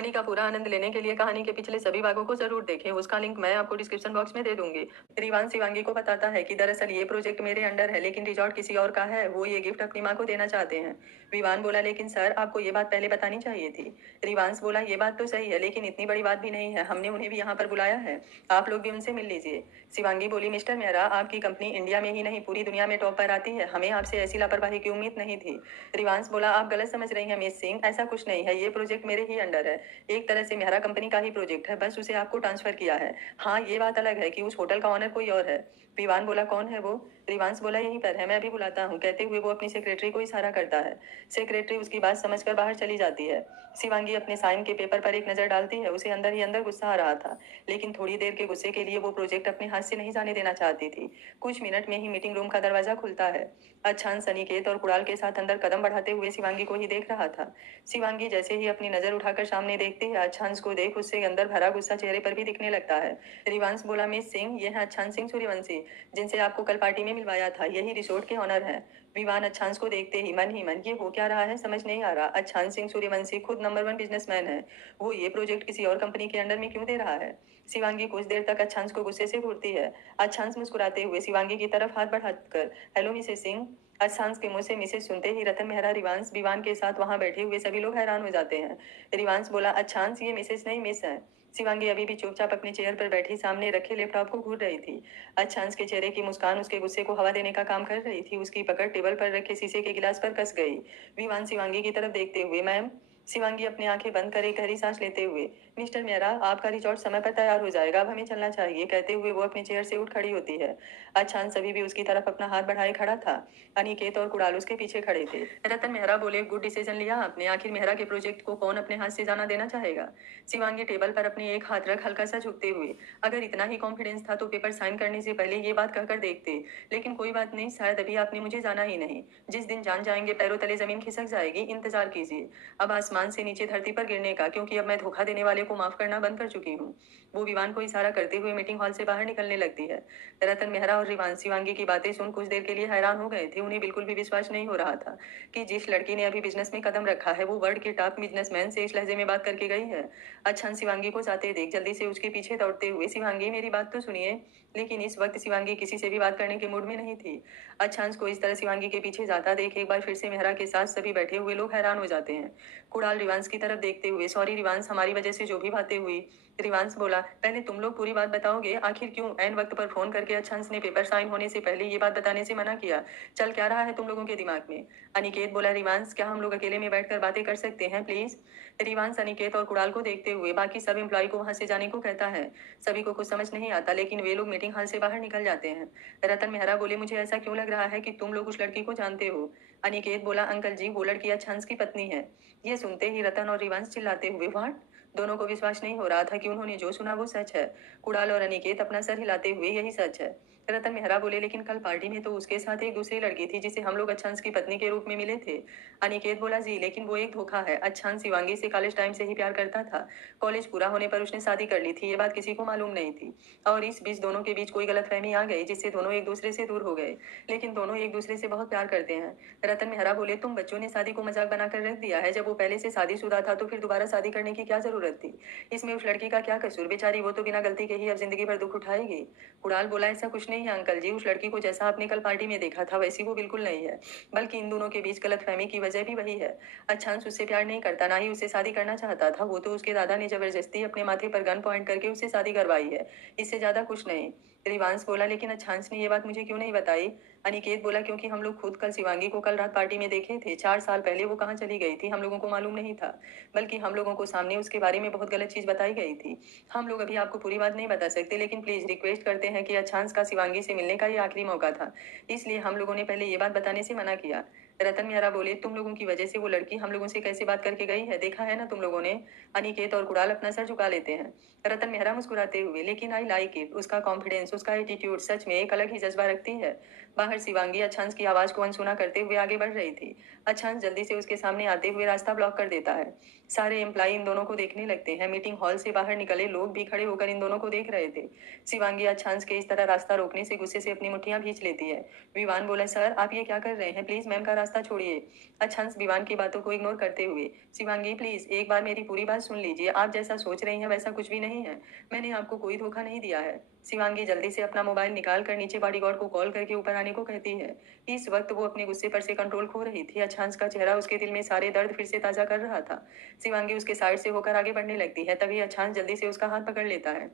कहानी का पूरा आनंद लेने के लिए कहानी के पिछले सभी भागों को जरूर देखें। उसका लिंक मैं आपको डिस्क्रिप्शन बॉक्स में दे दूंगी। रिवान शिवांगी को बताता है कि दरअसल ये प्रोजेक्ट मेरे अंडर है, लेकिन रिजॉर्ट किसी और का है। वो ये गिफ्ट अपनी माँ को देना चाहते हैं। विवान बोला, लेकिन सर आपको ये बात पहले बतानी चाहिए थी। रिवांश बोला, ये बात तो सही है, लेकिन इतनी बड़ी बात भी नहीं है। हमने उन्हें भी यहाँ पर बुलाया है, आप लोग भी उनसे मिल लीजिए। शिवांगी बोली, मिस्टर मेहरा, आपकी कंपनी इंडिया में ही नहीं पूरी दुनिया में टॉप पर आती है। हमें आपसे ऐसी लापरवाही की उम्मीद नहीं थी। रिवांश बोला, आप गलत समझ रही हैं मिस सिंह, ऐसा कुछ नहीं है। ये प्रोजेक्ट मेरे ही अंडर है। एक तरह से मेहरा कंपनी का ही प्रोजेक्ट है, बस उसे आपको ट्रांसफर किया है। हाँ, ये बात अलग है कि उस होटल का ऑनर कोई और है। विवान बोला, कौन है वो? रिवांश बोला, यहीं पर है, मैं अभी बुलाता हूँ। कहते हुए वो अपनी सेक्रेटरी को इशारा करता है। सेक्रेटरी उसकी बात समझकर बाहर चली जाती है। शिवांगी अपने साइन के पेपर पर एक नजर डालती है। उसे अंदर ही अंदर गुस्सा आ रहा था, लेकिन थोड़ी देर के गुस्से के लिए वो प्रोजेक्ट अपने हाथ से नहीं जाने देना चाहती थी। कुछ मिनट में ही मीटिंग रूम का दरवाजा खुलता है। अच्छांश अनिकेत और कुणाल के साथ अंदर कदम बढ़ाते हुए शिवांगी को ही देख रहा था। शिवांगी जैसे ही अपनी नजर उठाकर सामने देखती है, अच्छांश को देख उससे अंदर भरा गुस्सा चेहरे पर भी दिखने लगता है। रिवांश बोला, मिस सिंह, ये है अच्छांश सिंह सूर्यवंशी, जिनसे आपको कल पार्टी में मिलवाया था। यही रिसोर्ट के ऑनर है। विवान अच्छांश को देखते ही मन ये हो क्या रहा है समझ नहीं आ रहा। अच्छांश सिंह सूर्यवंशी खुद नंबर 1 बिजनेसमैन है। वो ये प्रोजेक्ट किसी और कंपनी के अंडर में क्यों दे रहा है? शिवांगी कुछ देर तक अच्छांश को गुस्से से घूरती है। अच्छांश मुस्कुराते हुए शिवांगी की तरफ हाथ बढ़ाकर, हेलो मिसेस सिंह। अच्छांश के मुंह से मिसेस सुनते ही रतन मेहरा, रिवांश, विवान के साथ वहां बैठे हुए सभी लोग हैरान हो जाते हैं। रिवांश बोला, अच्छांश, ये मिसेस नहीं मिस है। शिवांगी अभी भी चुपचाप अपनी चेयर पर बैठी सामने रखे लैपटॉप को घूर रही थी। अच्छांश के चेहरे की मुस्कान उसके गुस्से को हवा देने का काम कर रही थी। उसकी पकड़ टेबल पर रखे शीशे के गिलास पर कस गई। विवान शिवांगी की तरफ देखते हुए, मैम। शिवांगी अपनी आंखें बंद कर एक गहरी सांस लेते हुए, मिस्टर मेहरा, आपका रिजॉर्ट समय पर तैयार हो जाएगा, अब हमें चलना चाहिए। कहते हुए वो अपनी चेयर से उठ खड़ी होती है। अच्छांश अभी भी उसकी तरफ अपना हाथ बढ़ाए खड़ा था। अनिकेत और कुणाल उसके पीछे खड़े थे। रतन मेहरा बोले, गुड डिसीजन लिया आपने। आखिर मेहरा के प्रोजेक्ट को कौन अपने हाथ से जाना देना चाहेगा? शिवांगी टेबल पर अपने एक हाथ रख हल्का सा झुकते हुए, अगर इतना ही कॉन्फिडेंस था तो पेपर साइन करने से पहले ये बात कहकर देखते। लेकिन कोई बात नहीं, शायद अभी आपने मुझे जाना ही नहीं। जिस दिन जान जाएंगे पैरों तले जमीन खिसक जाएगी, इंतजार कीजिए अब आसमान से नीचे धरती पर गिरने का, क्योंकि अब मैं धोखा देने वाले को माफ करना बंद कर चुकी हूँ। वो विवान को इशारा करते हुए मीटिंग हॉल से बाहर निकलने लगती है। रतन मेहरा और रिवान शिवांगी की बातें सुन कुछ देर के लिए हैरान हो गए थे। उन्हें बिल्कुल भी विश्वास नहीं हो रहा था कि जिस लड़की ने अभी बिजनेस में कदम रखा है वो वर्ल्ड के टॉप बिजनेसमैन से इस लहजे में बात करके गई है। अच्छा, शिवांगी को जाते देख जल्दी से उसके पीछे दौड़ते हुए, शिवांगी मेरी बात तो सुनिए। लेकिन इस वक्त शिवांगी किसी से भी बात करने के मूड में नहीं थी। अच्छांश को इस तरह शिवांगी के पीछे जाता देख एक बार फिर से मेहरा के साथ सभी बैठे हुए लोग हैरान हो जाते हैं। कुणाल रिवांश की तरफ देखते हुए, सॉरी रिवांश, हमारी वजह से जो भी बातें हुई। रिवांश बोला, पहले तुम लोग पूरी बात बताओगे, आखिर क्यों ऐन वक्त पर फोन करके अच्छांश ने पेपर साइन होने से पहले ये बात बताने से मना किया? चल क्या रहा है तुम लोगों के दिमाग में? अनिकेत बोला, रिवांश, क्या हम लोग अकेले में बैठकर बातें कर सकते हैं प्लीज? रिवांश अनिकेत और कुणाल को देखते हुए बाकी सब एम्प्लॉय को वहां से जाने को कहता है। सभी को कुछ समझ नहीं आता, लेकिन वे लोग मीटिंग हॉल से बाहर निकल जाते हैं। रतन मेहरा बोले, मुझे ऐसा क्यों लग रहा है कि तुम लोग उस लड़की को जानते हो? अनिकेत बोला, अंकल जी, वो लड़की अच्छांश की पत्नी है। ये सुनते ही रतन और रिवांश चिल्लाते हुए, व्हाट? दोनों को विश्वास नहीं हो रहा था कि उन्होंने जो सुना वो सच है। कुणाल और अनिकेत अपना सर हिलाते हुए, यही सच है। रतन मेहरा बोले, लेकिन कल पार्टी में तो उसके साथ एक दूसरी लड़की थी जिसे हम लोग अच्छांश की पत्नी के रूप में मिले थे। अनिकेत बोला, जी, लेकिन वो एक धोखा है। अच्छांश शिवांगी से कॉलेज टाइम से ही प्यार करता था। कॉलेज पूरा होने पर उसने शादी कर ली थी, ये बात किसी को मालूम नहीं थी। और इस बीच दोनों के बीच कोई गलतफहमी आ गई जिससे दोनों एक दूसरे से दूर हो गए। लेकिन दोनों एक दूसरे से बहुत प्यार करते हैं। रतन मेहरा बोले, तुम बच्चों ने शादी को मजाक बनाकर रख दिया है। जब वो पहले से शादीशुदा था तो फिर दोबारा शादी करने की क्या जरूरत थी? इसमें उस लड़की का क्या कसूर? बेचारी वो तो बिना गलती के ही अब जिंदगी भर दुख उठाएगी। कुणाल बोला, ऐसा कुछ नहीं है अंकल जी, उस लड़की को जैसा आपने कल पार्टी में देखा था वैसी वो बिल्कुल नहीं है। बल्कि इन दोनों के बीच गलतफहमी की वजह भी वही है। अच्छांश उससे प्यार नहीं करता, ना ही उससे शादी करना चाहता था। वो तो उसके दादा ने जबरदस्ती अपने माथे पर गन पॉइंट करके उससे शादी करवाई है। इससे ज्यादा कुछ नहीं। रिवांश बोला, लेकिन अच्छांश ने ये बात मुझे क्यों नहीं बताई? अनिकेत बोला, क्योंकि हम लोग खुद कल शिवांगी को कल रात पार्टी में देखे थे। 4 साल पहले वो कहाँ चली गई थी हम लोगों को मालूम नहीं था। बल्कि हम लोगों को सामने उसके बारे में बहुत गलत चीज बताई गई थी। हम लोग अभी आपको पूरी बात नहीं बता सकते, लेकिन प्लीज रिक्वेस्ट करते हैं कि अच्छांश का शिवांगी से मिलने का ये आखिरी मौका था, इसलिए हम लोगों ने पहले ये बात बताने से मना किया। रतन मेहरा बोले, तुम लोगों की वजह से वो लड़की हम लोगों से कैसे बात करके गई है, देखा है ना तुम लोगों ने? अनिकेत और कुणाल अपना सर झुका लेते हैं। रतन मेहरा मुस्कुराते हुए, लेकिन आई लाइक इट, उसका कॉन्फिडेंस, उसका एटीट्यूड सच में एक अलग ही जज्बा रखती है। बाहर शिवांगी अच्छांश की आवाज को अनसुना करते हुए आगे बढ़ रही थी। अच्छांश जल्दी से उसके सामने आते हुए रास्ता ब्लॉक कर देता है। सारे एम्प्लॉई इन दोनों को देखने लगते हैं। मीटिंग हॉल से बाहर निकले लोग भी खड़े होकर इन दोनों को देख रहे थे। शिवांगी अच्छांश के इस तरह रास्ता रोकने से गुस्से से अपनी मुट्ठियां भींच लेती है। विवान बोला, सर आप ये क्या कर रहे हैं, प्लीज मैम का रास्ता छोड़िए। अच्छांश विवान की बातों को इग्नोर करते हुए, शिवांगी प्लीज एक बार मेरी पूरी बात सुन लीजिए, आप जैसा सोच रही हैं वैसा कुछ भी नहीं है। मैंने आपको कोई धोखा नहीं दिया है। शिवांगी जल्दी से अपना मोबाइल निकाल कर नीचे बॉडीगार्ड को कॉल करके ऊपर आने को कहती है। इस वक्त वो अपने गुस्से पर से कंट्रोल खो रही थी। अच्छांश का चेहरा उसके दिल में सारे दर्द फिर से ताजा कर रहा था। शिवांगी उसके साइड से होकर आगे बढ़ने लगती है, तभी अच्छांश जल्दी से उसका हाथ पकड़ लेता है।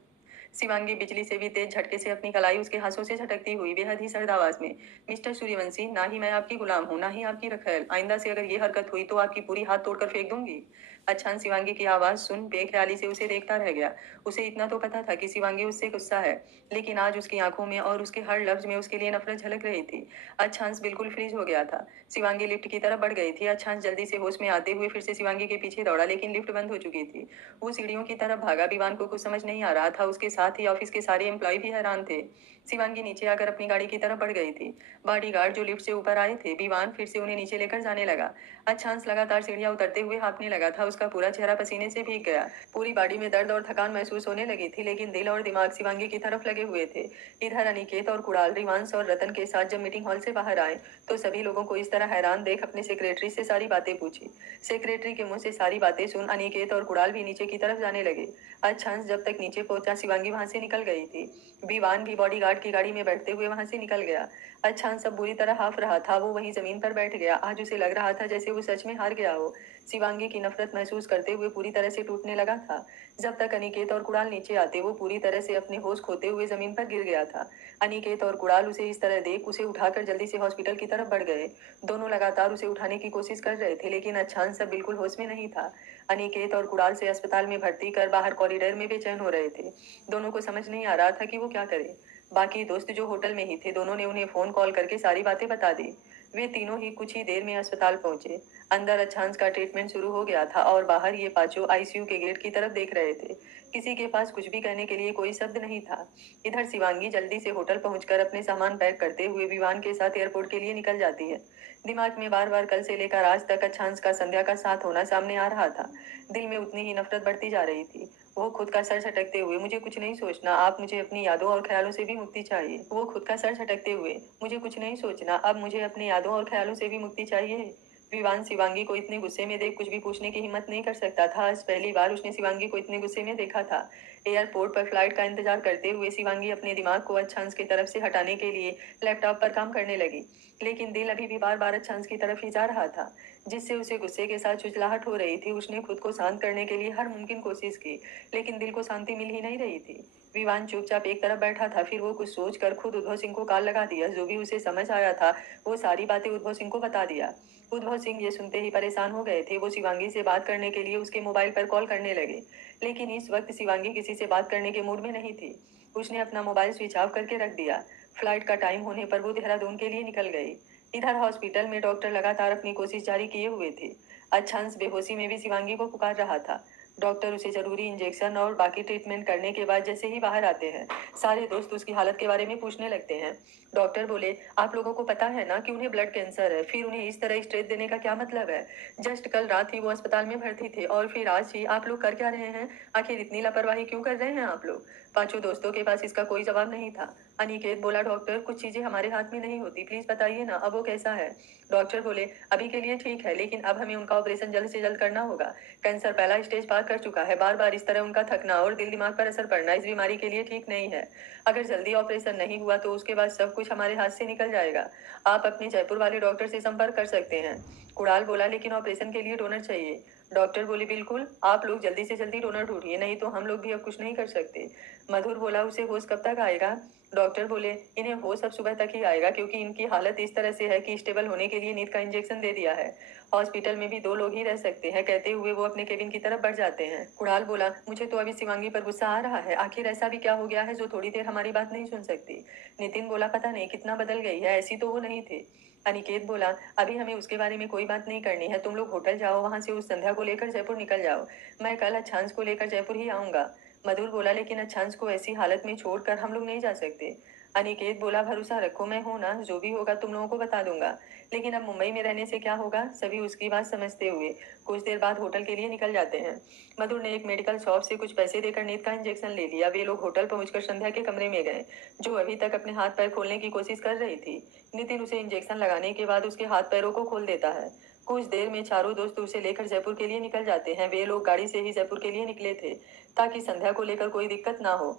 शिवांगी बिजली से भी तेज झटके से अपनी कलाई उसके हाथों से झटकती हुई बेहद ही सर्द आवाज में, मिस्टर सूर्यवंशी, ना ही मैं आपकी गुलाम हूँ ना ही आपकी रखैल, आइंदा से अगर ये हरकत हुई तो आपकी पूरी हाथ तोड़कर फेंक दूंगी। अच्छांश शिवांगी की आवाज सुन बेख्याली से उसे देखता रह गया। उसे इतना तो पता था कि शिवांगी उससे गुस्सा है, लेकिन आज उसकी आंखों में और उसके हर लफ्ज में उसके लिए नफरत झलक रही थी। अच्छांश बिल्कुल फ्रीज हो गया था। शिवांगी लिफ्ट की तरफ बढ़ गई थी। अच्छांश जल्दी से होश में आते हुए फिर से शिवांगी के पीछे दौड़ा, लेकिन लिफ्ट बंद हो चुकी थी। वो सीढ़ियों की तरफ भागा। विवान को कुछ समझ नहीं आ रहा था, उसके साथ ही ऑफिस के सारे एम्प्लॉय भी हैरान थे। शिवांगी नीचे आकर अपनी गाड़ी की तरफ बढ़ गई थी। बॉडीगार्ड जो लिफ्ट से ऊपर आए थे, विवान फिर से उन्हें नीचे लेकर जाने लगा। अच्छांश लगातार सीढ़ियां उतरते हुए हाँफने लगा था। उसका पूरा चेहरा पसीने से भीग गया। पूरी बॉडी में दर्द और थकान महसूस होने लगी थी, लेकिन दिल और दिमाग शिवांगी की तरफ लगे हुए थे। इधर अनिकेत और कुणाल रिवांश और रतन के साथ जब मीटिंग हॉल से बाहर आए, तो सभी लोगों को इस तरह हैरान देख अपने सेक्रेटरी से सारी बातें पूछी। सेक्रेटरी के मुंह से सारी बातें सुन अनिकेत और कुणाल भी नीचे की तरफ जाने लगे। अच्छांश जब तक नीचे पहुंचा, शिवांगी वहां से निकल गई थी। विवान भी बॉडीगार्ड की गाड़ी में बैठते हुए वहां से निकल गया। अच्छांश सब बुरी तरह हाफ रहा था। वो वहीं जमीन पर बैठ गया। आज उसे लग रहा था जैसे वो सच में हार गया हो। शिवांगी की नफरत महसूस करते हुए पूरी तरह से टूटने लगा था। जब तक अनिकेत और कुणाल नीचे आते, वो पूरी तरह से अपने होश खोते हुए जमीन पर गिर गया था। अनिकेत और कुणाल उसे इस तरह देख उसे उठाकर जल्दी से हॉस्पिटल की तरफ बढ़ गए। दोनों लगातार उसे उठाने की कोशिश कर रहे थे, लेकिन अच्छांश सब बिल्कुल होश में नहीं था। अनिकेत और कुणाल से अस्पताल में भर्ती कर बाहर कॉरिडोर में बेचैन हो रहे थे। दोनों को समझ नहीं आ रहा था कि वो क्या करे। बाकी दोस्त जो होटल में ही थे, दोनों ने उन्हें फोन कॉल करके सारी बातें बता दी। वे तीनों ही कुछ ही देर में अस्पताल पहुंचे। अंदर अच्छांश का ट्रीटमेंट शुरू हो गया था और बाहर ये पांचों आईसीयू के गेट की तरफ देख रहे थे। किसी के पास कुछ भी कहने के लिए कोई शब्द नहीं था। इधर शिवांगी जल्दी से होटल पहुंचकर अपने सामान पैक करते हुए विमान के साथ एयरपोर्ट के लिए निकल जाती है। दिमाग में बार बार कल से लेकर आज तक अच्छांश का संध्या का साथ होना सामने आ रहा था। दिल में उतनी ही नफरत बढ़ती जा रही थी। वो खुद का सर झटकते हुए, मुझे कुछ नहीं सोचना, आप मुझे अपनी यादों और ख्यालों से भी मुक्ति चाहिए। वो खुद का सर झटकते हुए, मुझे कुछ नहीं सोचना, अब मुझे अपनी यादों और ख्यालों से भी मुक्ति चाहिए। विवान शिवांगी को इतने गुस्से में देख कुछ भी पूछने की हिम्मत नहीं कर सकता था। आज पहली बार उसने शिवांगी को इतने गुस्से में देखा था। एयरपोर्ट पर फ्लाइट का इंतजार करते हुए शिवांगी अपने दिमाग को अच्छांश की तरफ से हटाने के लिए लैपटॉप पर काम करने लगी, लेकिन दिल अभी भी बार बार अच्छांश की तरफ ही जा रहा था, जिससे उसे गुस्से के साथ झुंझलाहट हो रही थी। उसने खुद को शांत करने के लिए हर मुमकिन कोशिश की, लेकिन दिल को शांति मिल ही नहीं रही थी। विवान चुपचाप एक तरफ बैठा था। फिर वो कुछ सोच कर खुद उद्धव सिंह को कॉल लगा दिया। जो भी उसे समझ आया था, वो सारी बातें उद्धव सिंह को बता दिया। उद्धव सिंह ये सुनते ही परेशान हो गए थे। वो शिवांगी से बात करने के लिए उसके मोबाइल पर कॉल करने लगे, लेकिन इस वक्त शिवांगी किसी से बात करने के मूड में नहीं थी। उसने अपना मोबाइल स्विच ऑफ करके रख दिया। फ्लाइट का टाइम होने पर वो देहरादून के लिए निकल गई। इधर हॉस्पिटल में डॉक्टर लगातार अपनी कोशिश जारी किए हुए थे। अच्छांश बेहोशी में भी शिवांगी को पुकार रहा था। डॉक्टर उसे जरूरी इंजेक्शन और बाकी ट्रीटमेंट करने के बाद जैसे ही बाहर आते हैं, सारे दोस्त उसकी हालत के बारे में पूछने लगते हैं। डॉक्टर बोले, आप लोगों को पता है ना कि उन्हें ब्लड कैंसर है, फिर उन्हें इस तरह स्ट्रेस देने का क्या मतलब है। जस्ट कल रात ही वो अस्पताल में भर्ती थे और फिर आज ही आप लोग कर क्या रहे हैं। आखिर इतनी लापरवाही क्यों कर रहे हैं आप लोग। पांचों दोस्तों के पास इसका कोई जवाब नहीं था। अनिकेत बोला, डॉक्टर कुछ चीजें हमारे हाथ में नहीं होती, प्लीज बताइए ना, अब वो कैसा है। डॉक्टर बोले, अभी के लिए ठीक है, लेकिन अब हमें उनका ऑपरेशन जल्द से जल्द करना होगा। कैंसर पहला स्टेज पार कर चुका है। बार बार इस तरह उनका थकना और दिल दिमाग पर असर पड़ना इस बीमारी के लिए ठीक नहीं है। अगर जल्दी ऑपरेशन नहीं हुआ तो उसके बाद सब कुछ हमारे हाथ से निकल जाएगा। आप अपने जयपुर वाले डॉक्टर से संपर्क कर सकते हैं। कुणाल बोला, लेकिन ऑपरेशन के लिए डोनर चाहिए। डॉक्टर बोली, बिल्कुल, आप लोग जल्दी से जल्दी डोनर ढूंढिए, नहीं तो हम लोग भी अब कुछ नहीं कर सकते। मधुर बोला, उसे होश कब तक आएगा। डॉक्टर बोले, इन्हें होश अब सुबह तक ही आएगा, क्योंकि इनकी हालत इस तरह से है कि स्टेबल होने के लिए नींद का इंजेक्शन दे दिया है। हॉस्पिटल में भी 2 लोग ही रह सकते हैं। कहते हुए वो अपने केबिन की तरफ बढ़ जाते हैं। कुणाल बोला, मुझे तो अभी शिवांगी पर गुस्सा आ रहा है। आखिर ऐसा भी क्या हो गया है जो थोड़ी देर हमारी बात नहीं सुन सकती। नितिन बोला, पता नहीं कितना बदल गई है, ऐसी तो वो नहीं थे। अनिकेत बोला, अभी हमें उसके बारे में कोई बात नहीं करनी है। तुम लोग होटल जाओ, वहां से उस संध्या को लेकर जयपुर निकल जाओ। मैं कल अच्छांश को लेकर जयपुर ही आऊंगा। मधुर बोला, लेकिन अच्छांश को ऐसी हालत में छोड़कर हम लोग नहीं जा सकते। अनिकेत बोला, भरोसा रखो, मैं हूं ना, जो भी होगा तुम लोगों को बता दूंगा। लेकिन अब मुंबई में रहने से क्या होगा? सभी उसकी बात समझते हुए कुछ देर बाद होटल के लिए निकल जाते हैं। मधुर ने एक मेडिकल शॉप से कुछ पैसे देकर नींद का इंजेक्शन ले लिया। वे लोग होटल पहुंचकर संध्या के कमरे में गए, जो अभी तक अपने हाथ पैर खोलने की कोशिश कर रही थी। नितिन उसे इंजेक्शन लगाने के बाद उसके हाथ पैरों को खोल देता है। कुछ देर में चारों दोस्त उसे लेकर जयपुर के लिए निकल जाते हैं। वे लोग गाड़ी से ही जयपुर के लिए निकले थे, ताकि संध्या को लेकर कोई दिक्कत ना हो।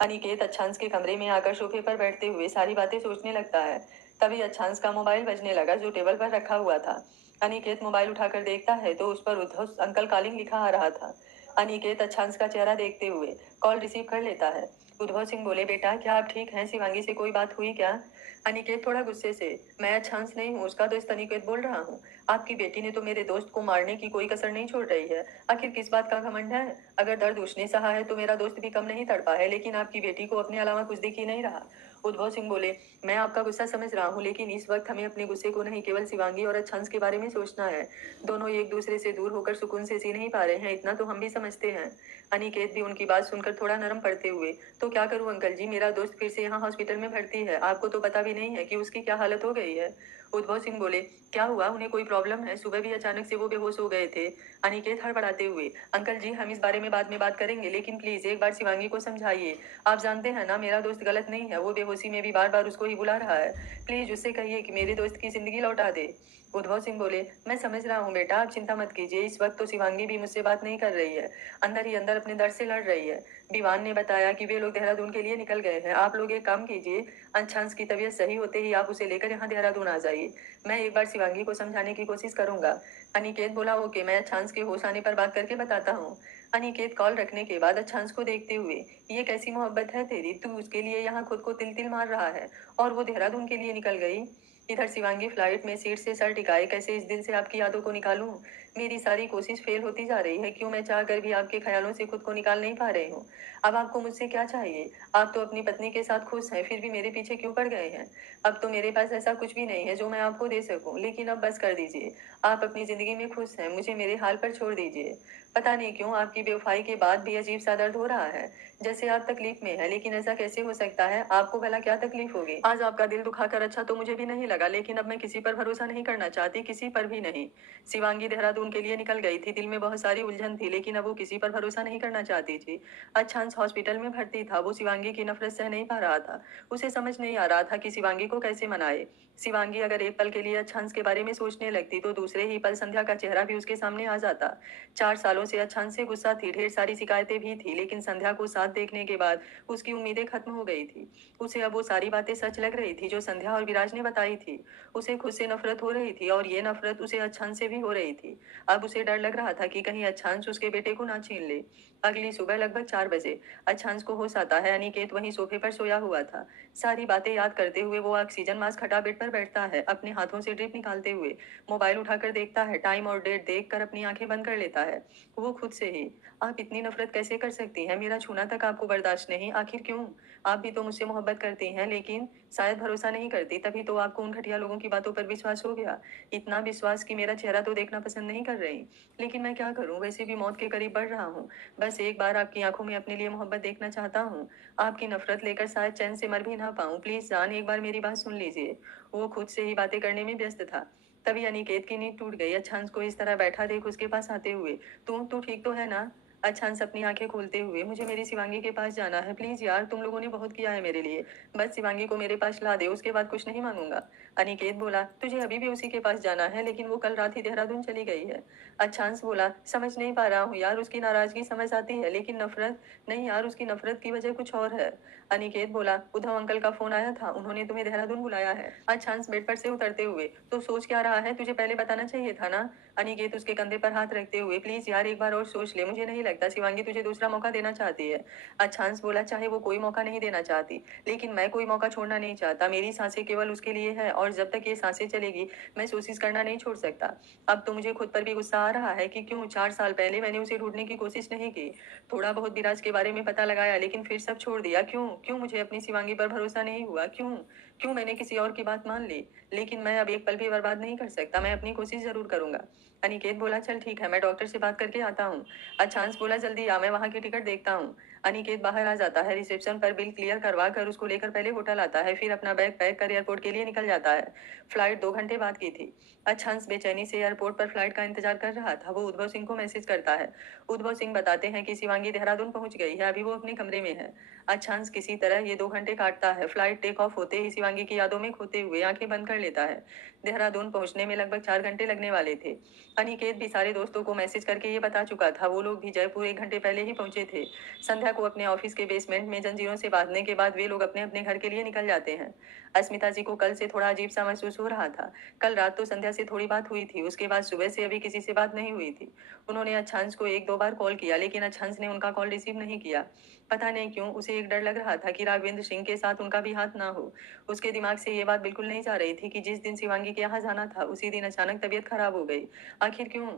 अनिकेत अच्छांश के कमरे में आकर सोफे पर बैठते हुए सारी बातें सोचने लगता है। तभी अच्छांश का मोबाइल बजने लगा, जो टेबल पर रखा हुआ था। अनिकेत मोबाइल उठाकर देखता है तो उस पर उद्धव अंकल कॉलिंग लिखा आ रहा था। अनिकेत अच्छांश का चेहरा देखते हुए कॉल रिसीव कर लेता है। उद्धव सिंह बोले, बेटा क्या आप ठीक हैं? शिवांगी से कोई बात हुई क्या? अनिकेत थोड़ा गुस्से से, मैं अच्छांश नहीं हूँ, उसका दोस्त अनिकेत बोल रहा हूँ। आपकी बेटी ने तो मेरे दोस्त को मारने की कोई कसर नहीं छोड़ रही है। आखिर किस बात का घमंड है? अगर दर्द उसने सहा है तो मेरा दोस्त भी कम नहीं तड़पा है, लेकिन आपकी बेटी को अपने अलावा कुछ दिख ही नहीं रहा। उद्धव सिंह बोले, मैं आपका गुस्सा समझ रहा हूँ, लेकिन इस वक्त हमें अपने गुस्से को नहीं, केवल शिवांगी और अच्छांश के बारे में सोचना है। दोनों एक दूसरे से दूर होकर सुकून से जी नहीं पा रहे हैं, इतना तो हम भी समझते हैं। अनिकेत भी उनकी बात सुनकर थोड़ा नरम पड़ते हुए, तो क्या करूं अंकल जी, मेरा दोस्त फिर से यहाँ हॉस्पिटल में भर्ती है, आपको तो पता भी नहीं है कि उसकी क्या हालत हो गई है। उद्धव सिंह बोले, क्या हुआ, उन्हें कोई प्रॉब्लम है? सुबह भी अचानक से वो बेहोश हो गए थे। अनिकेत हड़बड़ाते हुए, अंकल जी हम इस बारे में बाद में बात करेंगे, लेकिन प्लीज एक बार शिवांगी को समझाइए। आप जानते हैं ना, मेरा दोस्त गलत नहीं है, वो बेहोशी में भी बार बार उसको ही बुला रहा है। प्लीज उससे कहिए कि मेरे दोस्त की जिंदगी लौटा दे। उद्धव सिंह बोले, मैं समझ रहा हूँ बेटा, आप चिंता मत कीजिए, इस वक्त तो शिवांगी भी मुझसे बात नहीं कर रही है, अंदर ही अंदर अपने दर्द से लड़ रही है। दीवान ने बताया कि वे लोग देहरादून के लिए निकल गए हैं। आप लोग एक काम कीजिए, अंशांश की तबीयत सही होते ही आप उसे लेकर यहाँ देहरादून आ जाइए। मैं एक बार शिवांगी को समझाने की कोशिश करूंगा। अनिकेत बोला, ओके, मैं अच्छांश के होश आने पर बात करके बताता हूँ। अनिकेत कॉल रखने के बाद अच्छांश को देखते हुए, ये कैसी मोहब्बत है तेरी, तू उसके लिए यहाँ खुद को तिल तिल मार रहा है और वो देहरादून के लिए निकल गई। इधर शिवांगी फ्लाइट में सीट से सर टिकाए, कैसे इस दिल से आपकी यादों को निकालूं? मेरी सारी कोशिश फेल होती जा रही है, क्यों मैं चाह कर भी आपके ख्यालों से खुद को निकाल नहीं पा रही हूँ। अब आपको मुझसे क्या चाहिए? आप तो अपनी पत्नी के साथ खुश हैं, फिर भी मेरे पीछे क्यों पड़ गए हैं? अब तो मेरे पास ऐसा कुछ भी नहीं है जो मैं आपको दे सकूं, लेकिन अब बस कर दीजिए। आप अपनी जिंदगी में खुश हैं, मुझे मेरे हाल पर छोड़ दीजिए। पता नहीं क्यों आपकी बेवफाई के बाद भी अजीब सा दर्द हो रहा है, जैसे आप तकलीफ में है, लेकिन ऐसा कैसे हो सकता है? आपको भला क्या तकलीफ होगी? आज आपका दिल दुखाकर अच्छा तो मुझे भी नहीं लगा, लेकिन अब मैं किसी पर भरोसा नहीं करना चाहती, किसी पर भी नहीं। शिवांगी देहरादून के लिए निकल गई थी, दिल में बहुत सारी उलझन थी, लेकिन अब वो किसी पर भरोसा नहीं करना चाहती थी। अच्छांश हॉस्पिटल में भर्ती था, वो शिवांगी की नफरत सह नहीं पा रहा था। उसे समझ नहीं आ रहा था कि शिवांगी को कैसे मनाए। शिवांगी अगर एक पल के लिए अच्छांश के बारे में सोचने लगती तो दूसरे ही पल संध्या का चेहरा भी उसके सामने आ जाता। 4 सालों से अच्छांश से गुस्सा थी, ढेर सारी शिकायतें भी थी, लेकिन संध्या को साथ देखने के बाद उसकी उम्मीदें खत्म हो गई थी। उसे अब वो सारी बातें सच लग रही थी जो संध्या और विराज ने बताई थी। उसे खुद से नफरत हो रही थी, और ये नफरत उसे अच्छांश से भी हो रही थी। अब उसे डर लग रहा था कि कहीं अच्छांश उसके बेटे को ना छीन ले। अगली सुबह लगभग 4 बजे अच्छांश को होश आता है। अनिकेत वहीं सोफे पर सोया हुआ था। सारी बातें याद करते हुए वो ऑक्सीजन मास्क हटा बेड पर बैठता है, अपने हाथों से ड्रिप निकालते हुए मोबाइल उठाकर देखता है, टाइम और डेट देख कर अपनी आंखें बंद कर लेता है। वो खुद से ही, आप इतनी नफरत कैसे कर सकती हैं? मेरा छूना तक आपको बर्दाश्त नहीं, आखिर क्यों? आप भी तो मुझसे मोहब्बत करती हैं, लेकिन शायद भरोसा नहीं करती, तभी तो आपको उन घटिया लोगों की बातों पर विश्वास हो गया। इतना विश्वास कि मेरा चेहरा तो देखना पसंद नहीं कर रही। लेकिन मैं क्या करूं, वैसे भी मौत के करीब बढ़ रहा हूं। बस एक बार आपकी आंखों में अपने लिए मोहब्बत देखना चाहता हूँ। आपकी नफरत लेकर शायद चैन से मर भी ना पाऊं। प्लीज जान, एक बार मेरी बात सुन लीजिए। वो खुद से ही बातें करने में व्यस्त था। तभी अनिकेत की नींद टूट गई। अच्छांश को इस तरह बैठा देख उसके पास आते हुए, तू ठीक तो है ना? अच्छांश अपनी आंखें खोलते हुए, मुझे मेरी शिवांगी के पास जाना है, प्लीज यार, तुम लोगों ने बहुत किया है मेरे लिए। बस शिवांगी को मेरे पास ला दे, उसके बाद कुछ नहीं मांगूंगा। अनिकेत बोला, तुझे अभी भी उसी के पास जाना है, लेकिन वो कल रात ही देहरादून चली गई है। अच्छांश बोला, समझ नहीं पा रहा हूँ यार, उसकी नाराजगी समझ आती है, लेकिन नफरत नहीं यार, उसकी नफरत की वजह कुछ और है। अनिकेत बोला, उद्धव अंकल का फोन आया था, उन्होंने तुम्हें देहरादून बुलाया है। अच्छांश बेड पर से उतरते हुए, तो सोच क्या रहा है, तुझे पहले बताना चाहिए था ना? अनिकेत उसके कंधे पर हाथ रखते हुए, प्लीज यार एक बार और सोच ले, मुझे नहीं लगता शिवांगी तुझे दूसरा मौका देना चाहती है। अच्छांश बोला, चाहे वो कोई मौका नहीं देना चाहती, लेकिन मैं कोई मौका छोड़ना नहीं चाहता। मेरी सांसें केवल उसके लिए है, और जब तक ये सांसें चलेगी मैं कोशिश करना नहीं छोड़ सकता। अब तो मुझे खुद पर भी गुस्सा आ रहा है कि क्यों 4 साल पहले मैंने उसे ढूंढने की कोशिश नहीं की। थोड़ा बहुत विराज के बारे में पता लगाया, लेकिन फिर सब छोड़ दिया। क्यों क्यों मुझे अपनी शिवांगी पर भरोसा नहीं हुआ? क्यों क्यों मैंने किसी और की बात मान ली? लेकिन मैं अब एक पल भी बर्बाद नहीं कर सकता, मैं अपनी कोशिश जरूर करूंगा। अनिकेत बोला, चल ठीक है, मैं डॉक्टर से बात करके आता हूँ। अच्छांश बोला, जल्दी आ, मैं वहां की टिकट देखता हूँ। अनिकेत बाहर आ जाता है, रिसेप्शन पर बिल क्लियर करवा कर उसको लेकर पहले होटल आता है, फिर अपना बैग पैक कर एयरपोर्ट के लिए निकल जाता है। फ्लाइट 2 घंटे बाद की थी। अच्छांश बेचैनी से एयरपोर्ट पर फ्लाइट का इंतजार कर रहा था। वो उद्भव सिंह को मैसेज करता है। उद्भव सिंह बताते हैं कि शिवांगी देहरादून पहुंच गई है, अभी वो अपने कमरे में है। अच्छांश किसी तरह ये 2 घंटे काटता है। फ्लाइट टेक ऑफ होते ही शिवांगी की यादों में खोते हुए आंखें बंद कर लेता है। देहरादून पहुंचने में लगभग 4 घंटे लगने वाले थे। अनिकेत भी सारे दोस्तों को मैसेज करके ये बता चुका था। वो लोग भी जयपुर 1 घंटे पहले ही पहुंचे थे। संध्या को अपने ऑफिस के बेसमेंट में जंजीरों से बांधने के बाद वे लोग अपने अपने घर के लिए निकल जाते हैं। अस्मिता जी को कल से थोड़ा अजीब सा महसूस हो रहा था। कल रात तो संध्या से थोड़ी बात हुई थी, उसके बाद सुबह से अभी किसी से बात नहीं हुई थी। उन्होंने अच्छांश को 1-2 बार कॉल किया, लेकिन अच्छांश ने उनका कॉल रिसीव नहीं किया। पता नहीं क्यों उसे एक डर लग रहा था कि राघवेंद्र सिंह के साथ उनका भी हाथ ना हो। उसके दिमाग से ये बात बिल्कुल नहीं जा रही थी कि जिस दिन शिवांगी के यहाँ जाना था उसी दिन अचानक तबीयत खराब हो गई। आखिर क्यों?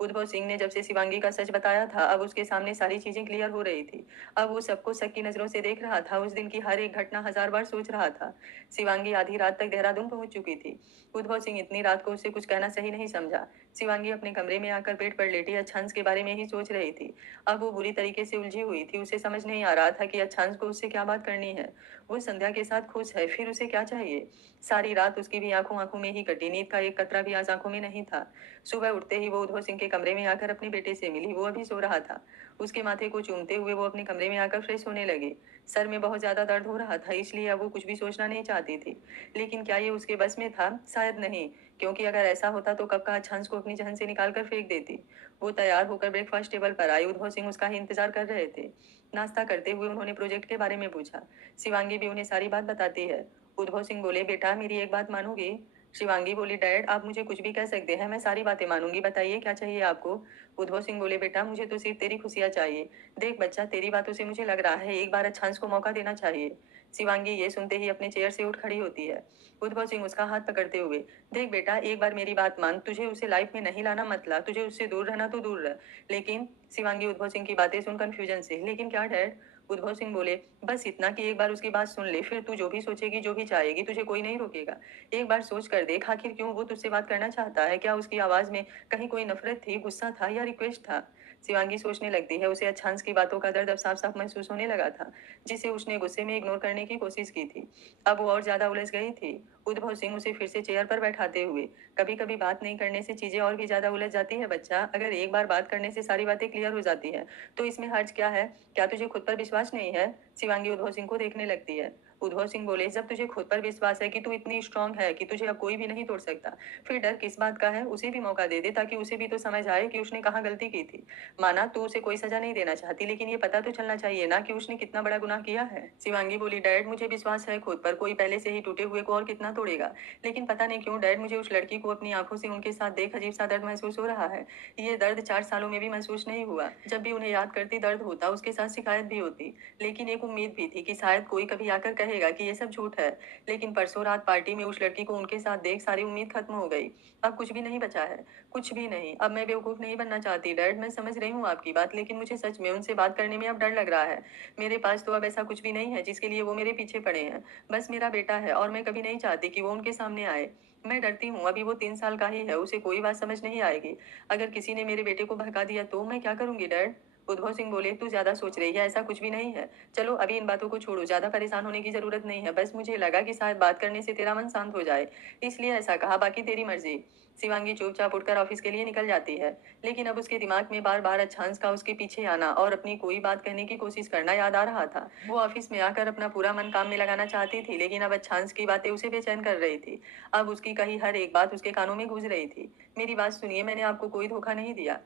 उद्भव सिंह ने जब से शिवांगी का सच बताया था, अब उसके सामने सारी चीजें क्लियर हो रही थी। अब वो सबको शक की नजरों से देख रहा था। उस दिन की हर एक घटना 1000 बार सोच रहा था। शिवांगी आधी रात तक देहरादून पहुंच चुकी थी। उद्भव सिंह इतनी रात को उससे कुछ कहना सही नहीं समझा। शिवांगी अपने कमरे में आकर बेड पर लेटी अच्छांश के बारे में ही सोच रही थी। अब वो बुरी तरीके से उलझी हुई थी। उसे समझ नहीं आ रहा था कि अच्छांश को उससे क्या बात करनी है। वो संध्या के साथ खुश है, फिर उसे क्या चाहिए? सारी रात उसकी भी आंखों आंखों में ही कटी। नींद का एक कतरा भी आज आंखों में नहीं था। सुबह उठते ही वो उद्भव सिंह के कमरे में आकर अपने बेटे से मिली। वो अभी सो रहा था। उसके माथे को चूमते हुए वो अपने कमरे में आकर फ्रेश होने लगी। सर में बहुत ज्यादा दर्द हो रहा था, इसलिए अब वो कुछ भी सोचना नहीं चाहती थी। लेकिन क्या ये उसके बस में था? शायद नहीं, क्योंकि अगर ऐसा होता तो कब का अच्छांश को अपनी जहन से निकाल कर फेंक देती। वो तैयार होकर ब्रेकफास्ट टेबल पर आई। उद्भव सिंह उसका ही इंतजार कर रहे थे। नाश्ता करते हुए उन्होंने प्रोजेक्ट के बारे में पूछा। शिवांगी भी उन्हें सारी बात बताती है। उद्भव सिंह बोले, बेटा मेरी एक बात मानोगी? शिवांगी बोली, डैड आप मुझे कुछ भी कह सकते हैं, मैं सारी बातें मानूंगी, बताइए क्या चाहिए आपको? उद्भव सिंह बोले, बेटा मुझे तो सिर्फ तेरी खुशियां चाहिए। देख बच्चा, तेरी बातों से मुझे लग रहा है एक बार अच्छांश को मौका देना चाहिए। शिवांगी ये सुनते ही अपने चेयर से उठ खड़ी होती है। उद्भव सिंह उसका हाथ पकड़ते हुए, देख बेटा एक बार मेरी बात मान, तुझे उसे लाइफ में नहीं लाना मत ला, तुझे उससे दूर रहना तो दूर रह। लेकिन शिवांगी उद्भव सिंह की बातें सुन कंफ्यूजन से, लेकिन क्या डैड? उद्भव सिंह बोले, बस इतना कि एक बार उसकी बात सुन ले, फिर तू जो भी सोचेगी जो भी चाहेगी तुझे कोई नहीं रोकेगा। एक बार सोच कर देख, आखिर क्यों वो तुझसे बात करना चाहता है? क्या उसकी आवाज में कहीं कोई नफरत थी, गुस्सा था या रिक्वेस्ट था? शिवांगी सोचने लगती है। उसे अच्छांश की बातों का दर्द अब साफ साफ महसूस होने लगा था, जिसे उसने गुस्से में इग्नोर करने की कोशिश की थी। अब वो और ज्यादा उलझ गई थी। उद्भव सिंह उसे फिर से चेयर पर बैठाते हुए, कभी कभी बात नहीं करने से चीजें और भी ज्यादा उलझ जाती है बच्चा। अगर एक बार बात करने से सारी बातें क्लियर हो जाती है तो इसमें हर्ज क्या है? क्या तुझे खुद पर विश्वास नहीं है? शिवांगी उद्भव सिंह को देखने लगती है। उद्भव सिंह बोले, जब तुझे खुद पर विश्वास है कि तू इतनी स्ट्रांग है कि तुझे अब कोई भी नहीं तोड़ सकता, फिर डर किस बात का है? उसे भी मौका दे दे, ताकि उसे भी तो समझ आए कि उसने कहाँ गलती की थी। माना तू उसे कोई सजा नहीं देना चाहती, लेकिन ये पता तो चलना चाहिए ना कि उसने कितना बड़ा गुनाह किया है। शिवांगी बोली, डैड मुझे विश्वास है खुद पर, कोई पहले से ही टूटे हुए को और कितना तोड़ेगा। लेकिन पता नहीं क्यों डैड, मुझे उस लड़की को अपनी आंखों से उनके साथ देख अजीब सा दर्द महसूस हो रहा है। ये दर्द 4 सालों में भी महसूस नहीं हुआ। जब भी उन्हें याद करती दर्द होता, उसके साथ शिकायत भी होती। लेकिन एक उम्मीद भी थी कि शायद कोई कभी आकर कहेगा कि ये सब झूठ है। लेकिन परसों रात पार्टी में उस लड़की को उनके साथ देख सारी उम्मीद खत्म हो गई। अब कुछ भी नहीं बचा है, कुछ भी नहीं। अब मैं बेवकूफ नहीं बनना चाहती डैड, मैं समझ रही हूँ आपकी बात, लेकिन मुझे सच में उनसे बात करने में अब डर लग रहा है। मेरे पास तो अब ऐसा कुछ भी नहीं है जिसके लिए वो मेरे पीछे पड़े हैं। बस मेरा बेटा है और मैं कभी नहीं चाहती कि वो उनके सामने आए। मैं डरती हूँ, अभी वो 3 साल का ही है, उसे कोई बात समझ नहीं आएगी। अगर किसी ने मेरे बेटे को भड़का दिया तो मैं क्या करूंगी डैड? उद्भव सिंह बोले, तू ज्यादा सोच रही है, ऐसा कुछ भी नहीं है। चलो अभी इन बातों को छोड़ो, ज्यादा परेशान होने की जरूरत नहीं है। बस मुझे लगा कि शायद बात करने से तेरा मन शांत हो जाए, इसलिए ऐसा कहा, बाकी तेरी मर्जी। शिवांगी चुपचाप उठकर ऑफिस के लिए निकल जाती है। लेकिन अब उसके दिमाग में बार बार अच्छांश का उसके पीछे आना और अपनी कोई बात कहने की कोशिश करना याद आ रहा था। वो ऑफिस में आकर अपना पूरा मन काम में लगाना चाहती थी, लेकिन अब अच्छांश की बातें उसे बेचैन कर रही थी। अब उसकी कही हर एक बात उसके कानों में गूंज रही थी। मेरी बात सुनिए, मैंने आपको कोई धोखा नहीं दिया।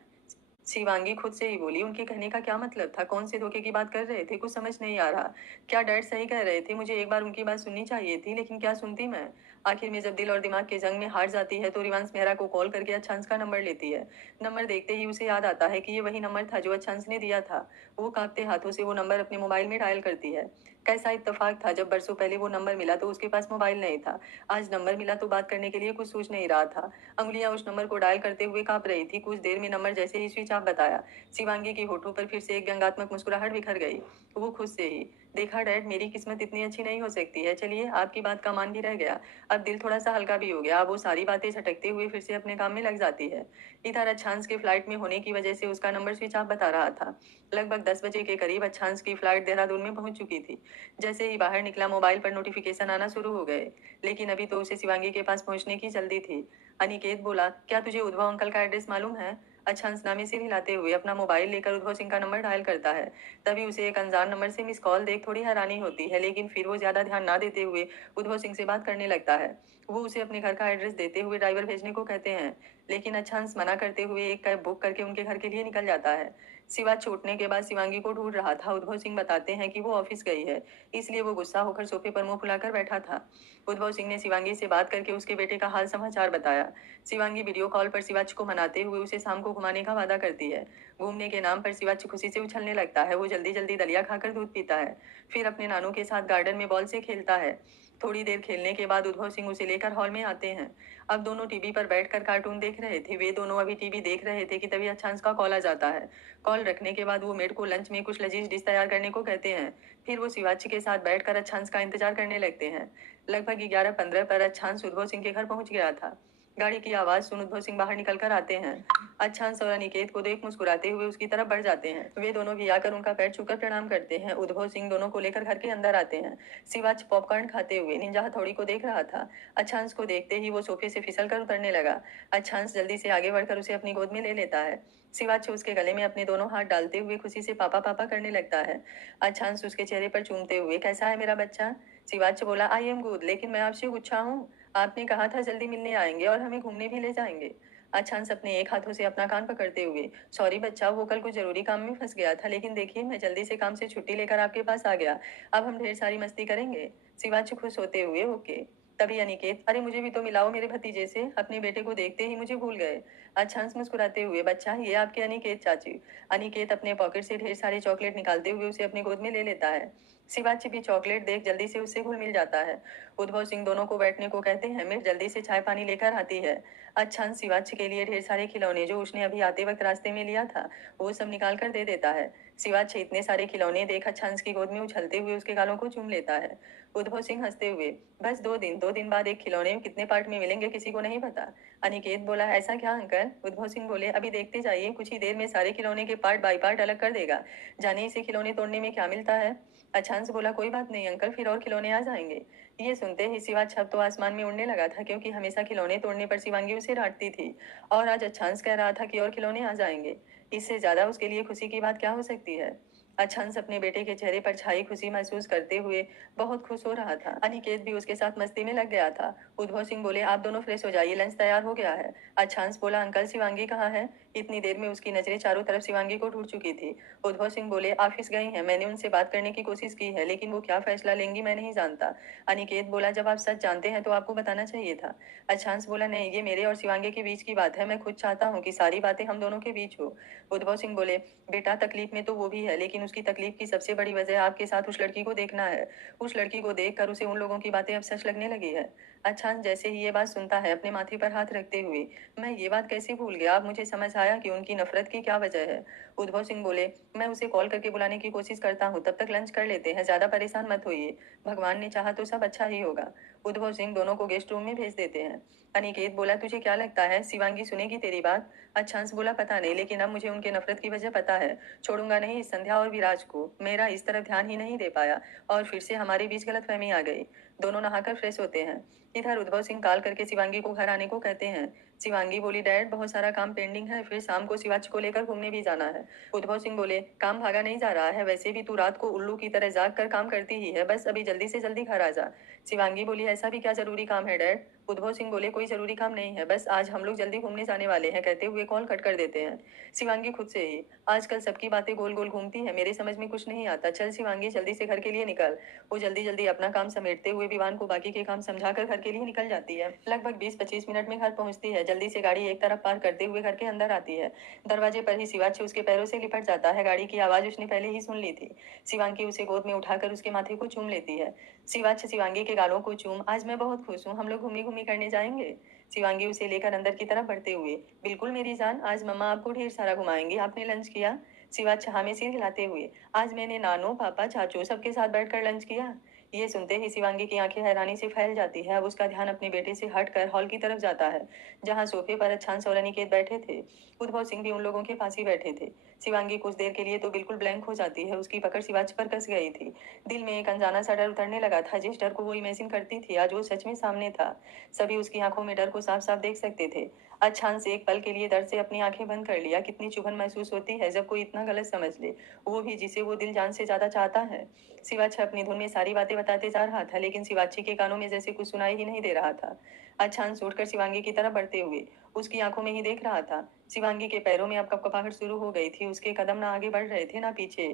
शिवांगी खुद से ही बोली। उनके कहने का क्या मतलब था? कौन से धोखे की बात कर रहे थे? कुछ समझ नहीं आ रहा। क्या डैड सही कह रहे थे? मुझे एक बार उनकी बात सुननी चाहिए थी, लेकिन क्या सुनती मैं? आखिर में जब दिल और दिमाग के जंग में हार जाती है तो रिवांश मेहरा को कॉल करके अच्छांश का नंबर लेती है। नंबर देखते ही उसे याद आता है कि ये वही नंबर था जो अच्छांश ने दिया था। वो कांपते हाथों से वो नंबर अपने मोबाइल में डायल करती है। कैसा इत्तेफाक था, जब बरसों पहले वो नंबर मिला तो उसके पास मोबाइल नहीं था। आज नंबर मिला तो बात करने के लिए कुछ सोच नहीं रहा था। अंगुलियां उस नंबर को डायल करते हुए कांप रही थी। कुछ देर में नंबर जैसे ही स्विच साफ बताया। शिवांगी की होठों पर फिर से एक व्यंग्यात्मक मुस्कुराहट बिखर गई। वो खुद से ही, देखा डैड, मेरी किस्मत इतनी अच्छी नहीं हो सकती है। चलिए, आपकी बात का मान भी रह गया। अब दिल थोड़ा सा हल्का भी हो गया। अब वो सारी बातें झटकते हुए फिर से अपने काम में लग जाती है। इधर अच्छांश के फ्लाइट में होने की वजह से उसका नंबर स्विच ऑफ बता रहा था। लगभग 10 बजे के करीब अच्छांश की फ्लाइट देहरादून में पहुंच चुकी थी। जैसे ही बाहर निकला, मोबाइल पर नोटिफिकेशन आना शुरू हो गए। लेकिन अभी तो उसे शिवांगी के पास पहुंचने की जल्दी थी। अनिकेत बोला, क्या तुझे उद्धव अंकल का एड्रेस मालूम है? अच्छांश नामे सिर हिलाते हुए अपना मोबाइल लेकर उद्धव सिंह का नंबर डायल करता है। तभी उसे एक अनजान नंबर से मिस कॉल देख थोड़ी हैरानी होती है, लेकिन फिर वो ज्यादा ध्यान ना देते हुए उद्धव सिंह से बात करने लगता है। वो उसे अपने घर का एड्रेस देते हुए ड्राइवर भेजने को कहते हैं, लेकिन अच्छांश मना करते हुए एक कैब बुक करके उनके घर के लिए निकल जाता है। सिवा छूटने के बाद शिवांगी को ढूंढ रहा था। उद्धव सिंह बताते हैं कि वो ऑफिस गई है, इसलिए वो गुस्सा होकर सोफे पर मुंह फुलाकर बैठा था। उद्धव सिंह ने शिवांगी से बात करके उसके बेटे का हाल समाचार बताया। शिवांगी वीडियो कॉल पर शिवाच को मनाते हुए उसे शाम को घुमाने का वादा करती है। घूमने के नाम पर शिवाच खुशी से उछलने लगता है। वो जल्दी जल्दी दलिया खाकर दूध पीता है, फिर अपने नानू के साथ गार्डन में बॉल से खेलता है। थोड़ी देर खेलने के बाद उद्धव सिंह उसे लेकर हॉल में आते हैं। अब दोनों टीवी पर बैठकर कार्टून देख रहे थे। वे दोनों अभी टीवी देख रहे थे कि तभी अच्छांश का कॉल आ जाता है। कॉल रखने के बाद वो मेड को लंच में कुछ लजीज डिश तैयार करने को कहते हैं। फिर वो शिवाची के साथ बैठकर अच्छांश का इंतजार करने लगते हैं। लगभग 11:15 पर अच्छांश उद्धव सिंह के घर पहुंच गया था। गाड़ी की आवाज सुन उद्धव सिंह बाहर निकल कर आते हैं। अच्छांश और अनिकेत को देख मुस्कुराते हुए उसकी तरफ बढ़ जाते हैं। वे दोनों भी आकर उनका पैर छूकर प्रणाम करते हैं। उद्धव सिंह दोनों को लेकर घर के अंदर आते हैं। शिवाच पॉपकॉर्न खाते हुए निंजा हथौड़ी को देख रहा था। अच्छांश को देखते ही वो सोफे से फिसल कर उतरने लगा। अच्छांश जल्दी से आगे बढ़कर उसे अपनी गोद में ले लेता है। शिवाच उसके गले में अपने दोनों हाथ डालते हुए खुशी से पापा पापा करने लगता है। अच्छांश उसके चेहरे पर चूमते हुए, कैसा है मेरा बच्चा? शिवाच बोला, आई एम गुड, लेकिन मैं आपसे गुच्छा हूँ। आपने कहा था जल्दी मिलने आएंगे और हमें घूमने भी ले जाएंगे। अच्छांश अपने एक हाथों से अपना कान पकड़ते हुए, सॉरी बच्चा, वो कल कुछ जरूरी काम में फंस गया था, लेकिन देखिए मैं जल्दी से काम से छुट्टी लेकर आपके पास आ गया। अब हम ढेर सारी मस्ती करेंगे। शिवाच खुश होते हुए, ओके। तभी अनिकेत, अरे मुझे भी तो मिलाओ मेरे भतीजे से। अपने बेटे को देखते ही मुझे भूल गए। अच्छांश मुस्कुराते हुए, बच्चा ये आपके अनिकेत चाची। अनिकेत अपने पॉकेट से ढेर सारे चॉकलेट निकालते हुए उसे अपनी गोद में ले लेता है। शिवाची भी चॉकलेट देख जल्दी से उससे घुल मिल जाता है। उद्धव सिंह दोनों को बैठने को कहते हैं। मिर्च जल्दी से चाय पानी लेकर आती है। अच्छांश शिवाच के लिए ढेर सारे खिलौने जो उसने अभी आते वक्त रास्ते में लिया था, वो सब निकाल कर दे देता है। शिवाच इतने सारे खिलौने देख अच्छांश की गोद में उछलते हुए उसके गालों को चूम लेता है। उद्धव सिंह हंसते हुए, बस 2 दिन बाद एक खिलौने कितने पार्ट में मिलेंगे किसी को नहीं पता। अनिकेत बोला, ऐसा क्या अंकल? उद्धव सिंह बोले, अभी देखते जाइए, कुछ ही देर में सारे खिलौने के पार्ट बाई पार्ट अलग कर देगा। जाने इसे खिलौने तोड़ने में क्या मिलता है। अच्छांश बोला, कोई बात नहीं अंकल, फिर और खिलौने आ जाएंगे। ये सुनते ही शिवा छब तो आसमान में उड़ने लगा था, क्योंकि हमेशा खिलौने तोड़ने पर शिवांगी उसे डांटती थी। और आज अच्छांश कह रहा था कि और खिलौने आ जाएंगे। इससे ज्यादा उसके लिए खुशी की बात क्या हो सकती है। अच्छांश अपने बेटे के चेहरे पर छाई खुशी महसूस करते हुए बहुत खुश हो रहा था। अनिकेत भी उसके साथ मस्ती में लग गया था। उद्धव सिंह बोले, आप दोनों फ्रेश हो जाइए, लंच तैयार हो गया है। अच्छांश बोला, अंकल शिवांगी कहाँ है? इतनी देर में उसकी नजरें चारों तरफ शिवांगी को ढूंढ चुकी थी। उद्धव सिंह बोले, ऑफिस गई हैं, मैंने उनसे बात करने की कोशिश की है, लेकिन वो क्या फैसला लेंगी मैं नहीं जानता। अनिकेत बोला, जब आप सच जानते हैं तो आपको बताना चाहिए था। अच्छांश बोला, नहीं, ये मेरे और शिवांगी के बीच की बात है। मैं खुद चाहता हूँ कि सारी बातें हम दोनों के बीच हो। उद्धव सिंह बोले, बेटा तकलीफ में तो वो भी है, लेकिन उसकी तकलीफ की सबसे बड़ी वजह आपके साथ उस लड़की को देखना है। उस लड़की को देखकर उसे उन लोगों की बातें अब सच लगने लगी है। अच्छांश जैसे ही ये बात सुनता है, अपने माथे पर हाथ रखते हुए, मैं ये बात कैसे भूल गया, अब मुझे समझ आया कि उनकी नफरत की क्या वजह है। उद्धव सिंह बोले, मैं उसे कॉल करके बुलाने की कोशिश करता हूँ, तब तक लंच कर लेते हैं, ज्यादा परेशान मत होइए। भगवान ने चाहा तो सब अच्छा ही होगा। उद्धव सिंह दोनों को गेस्ट रूम में भेज देते हैं। अनिकेत बोला, तुझे क्या लगता है शिवांगी सुनेगी तेरी बात? अच्छांश बोला, पता नहीं, लेकिन अब मुझे उनके नफरत की वजह पता है। छोड़ूंगा नहीं इस संध्या और विराज को। मेरा इस तरफ ध्यान ही नहीं दे पाया और फिर से हमारे बीच गलतफहमी आ गई। दोनों नहाकर फ्रेश होते हैं। इधर उद्धव सिंह कॉल करके शिवांगी को घर आने को कहते हैं। शिवांगी बोली, डैड बहुत सारा काम पेंडिंग है, फिर शाम को शिवाच को लेकर घूमने भी जाना है। उद्धव सिंह बोले, काम भागा नहीं जा रहा है, वैसे भी तू रात को उल्लू की तरह जाग कर काम करती ही है, बस अभी जल्दी से जल्दी घर आ जा। शिवांगी बोली, ऐसा भी क्या जरूरी काम है डैड? उद्धव सिंह बोले, कोई जरूरी काम नहीं है, बस आज हम लोग जल्दी घूमने जाने वाले हैं, कहते हुए कॉल कट कर देते हैं। शिवांगी खुद से ही, आजकल सबकी बातें गोल गोल घूमती है, मेरे समझ में कुछ नहीं आता। चल शिवांगी, जल्दी से घर के लिए निकल। वो जल्दी जल्दी अपना काम समेटते हुए विवान को बाकी के काम समझाकर घर के लिए निकल जाती है। लगभग 20-25 मिनट में घर पहुंचती है। जल्दी से गाड़ी एक तरफ पार करते हुए घर के अंदर आती है। दरवाजे पर ही शिवाची उसके पैरों से लिपट जाता है। गाड़ी की आवाज उसने पहले ही सुन ली थी। शिवांगी उसे गोद में उठाकर उसके माथे को चूम लेती है। शिवाच शिवांगी के गालों को चूम, आज मैं बहुत खुश हूँ, हम लोग घूमी घूमी करने जाएंगे। शिवांगी उसे लेकर अंदर की तरफ बढ़ते हुए, बिल्कुल मेरी जान, आज मम्मा आपको ढेर सारा घुमाएंगी। आपने लंच किया? शिवाज हाँ में सिर हिलाते हुए, आज मैंने नानू पापा चाचू सबके साथ बैठकर लंच किया। ये सुनते ही शिवांगी की आंखें हैरानी से फैल जाती है। अब उसका ध्यान अपने बेटे से हटकर हॉल की तरफ जाता है, जहां सोफे पर अच्छांश और अनिकेत बैठे थे। उद्भव सिंह भी उन लोगों के पास ही बैठे थे। शिवांगी कुछ देर के लिए तो बिल्कुल ब्लैंक हो जाती है। उसकी पकड़ शिवाज पर कस गई थी। दिल में एक अनजाना सा डर उतरने लगा था। जिस डर को वो इमेजिन करती थी, आज वो सच में सामने था। सभी उसकी आंखों में डर को साफ साफ देख सकते थे। अच्छांश एक पल के लिए डर से अपनी आंखें बंद कर लिया। कितनी चुभन महसूस होती है जब कोई इतना गलत समझ ले, वो भी जिसे वो दिल जान से ज्यादा चाहता है। शिवाच अपनी धुन में सारी बातें बताते जा रहा था, लेकिन शिवाची के कानों में जैसे कुछ सुनाई ही नहीं दे रहा था। अच्छांश उठकर शिवांगी की तरफ बढ़ते हुए उसकी आंखों में ही देख रहा था। शिवांगी के पैरों में अब कपकपाहट शुरू हो गई थी। उसके कदम ना आगे बढ़ रहे थे ना पीछे।